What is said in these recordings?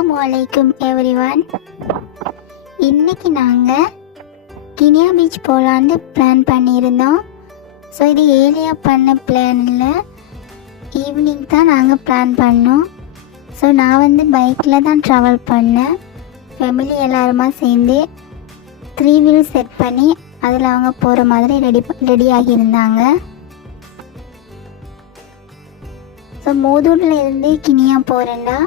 அஸ்ஸலாமு அலைக்கும் எவ்ரிவன். இன்னைக்கு நாங்கள் கினியா பீச் போகலான்னு பிளான் பண்ணியிருந்தோம். ஸோ இது ஏர்லியாக பண்ண பிளான் இல்லை, ஈவினிங் தான் நாங்கள் பிளான் பண்ணோம். ஸோ நான் பைக்கில் தான் ட்ராவல் பண்ணேன். ஃபேமிலி எல்லாருமா சேர்ந்து 3 வீல் செட் பண்ணி அதில் அவங்க போகிற மாதிரி ரெடி ஆகியிருந்தாங்க. ஸோ மூதூரில் இருந்து கினியா போகிறேன்னா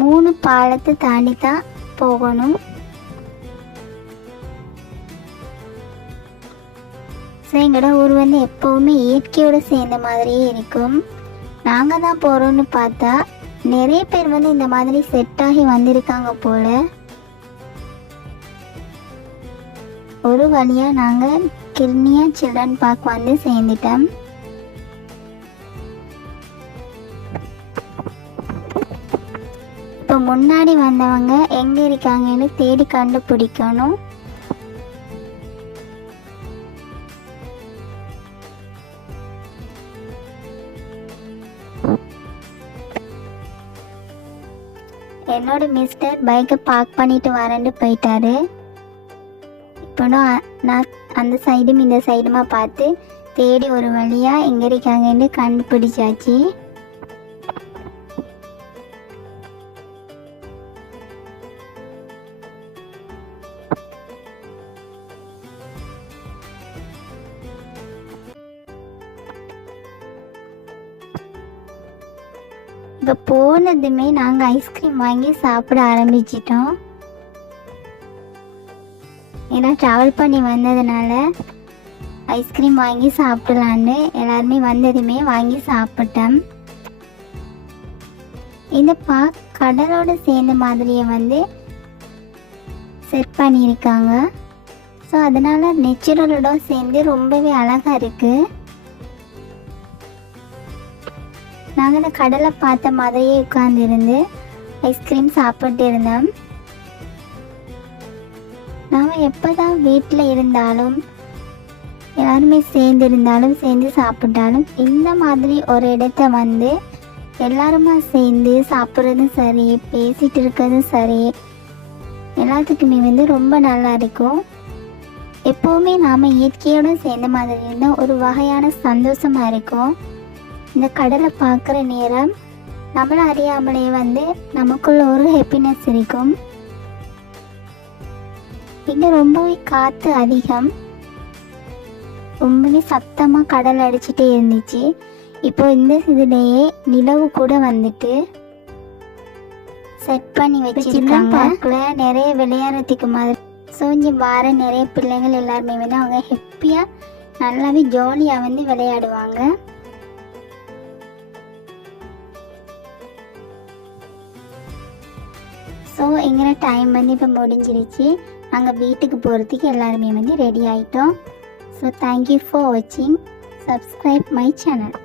3 பாலத்தை தாண்டி தான் போகணும். ஸோ எங்களோட ஊர் எப்போவுமே இயற்கையோடு சேர்ந்த மாதிரியே இருக்கும். நாங்கள் தான் போகிறோன்னு பார்த்தா நிறைய பேர் இந்த மாதிரி செட் ஆகி வந்திருக்காங்க போல். ஒரு வழியாக நாங்கள் கிர்னியா சில்ட்ரன் பார்க் சேர்ந்துட்டோம். இப்போ முன்னாடி வந்தவங்க எங்கே இருக்காங்கன்னு தேடி கண்டுபிடிக்கணும். என்னோட மிஸ்டர் பைக்கை பார்க் பண்ணிட்டு வரேன்னு போயிட்டாரு. இப்போ நான் அந்த சைடும் இந்த சைடுமா பார்த்து தேடி ஒரு வழியாக எங்கே இருக்காங்கன்னு கண்டுபிடிச்சாச்சு. இப்போ போனதுமே நாங்கள் ஐஸ்கிரீம் வாங்கி சாப்பிட ஆரம்பிச்சிட்டோம். ஏன்னா ட்ராவல் பண்ணி வந்ததுனால ஐஸ்கிரீம் வாங்கி சாப்பிடலான்னு எல்லாருமே வந்ததுமே வாங்கி சாப்பிட்டோம். இந்த பார்க் கடலோடு சேர்ந்த மாதிரியே செட் பண்ணியிருக்காங்க. ஸோ அதனால் நேச்சுரலோட சேர்ந்து ரொம்பவே அழகாக இருக்குது. நாங்கள் இந்த கடலை பார்த்த மாதிரியே உட்கார்ந்துருந்து ஐஸ்கிரீம் சாப்பிட்டு இருந்தோம். நாம் எப்போ தான் வீட்டில் இருந்தாலும் எல்லாருமே சேர்ந்து சாப்பிட்டாலும் இந்த மாதிரி ஒரு இடத்த எல்லாருமா சேர்ந்து சாப்பிட்றதும் சரி, பேசிகிட்டு இருக்கிறதும் சரி, எல்லாத்துக்குமே ரொம்ப நல்லா இருக்கும். எப்போவுமே நாம் இயற்கையோடு சேர்ந்த மாதிரி இருந்தால் ஒரு வகையான சந்தோஷமாக இருக்கும். இந்த கடலை பார்க்குற நேரம் நம்மளை அறியாமலே நமக்குள்ள ஒரு ஹாப்பினஸ் இருக்கும். இங்கே ரொம்பவே காற்று அதிகம், ரொம்பவே சத்தமாக கடல் அடிச்சுட்டே இருந்துச்சு. இப்போ இந்த இதுலேயே நிலவு கூட செட் பண்ணி வச்சுருக்காங்க. பார்க்கில் நிறைய விளையாடுறதுக்கு மாதிரி. ஸோ இங்கே வர நிறைய பிள்ளைங்கள் எல்லாருமே அவங்க ஹாப்பியாக நல்லாவே ஜாலியாக விளையாடுவாங்க. ஸோ எங்களோட டைம் இப்போ முடிஞ்சிருச்சு. நாங்கள் வீட்டுக்கு போகிறதுக்கு எல்லாருமே ரெடி ஆகிட்டோம். ஸோ தேங்க்யூ ஃபார் வாட்சிங். Subscribe my channel.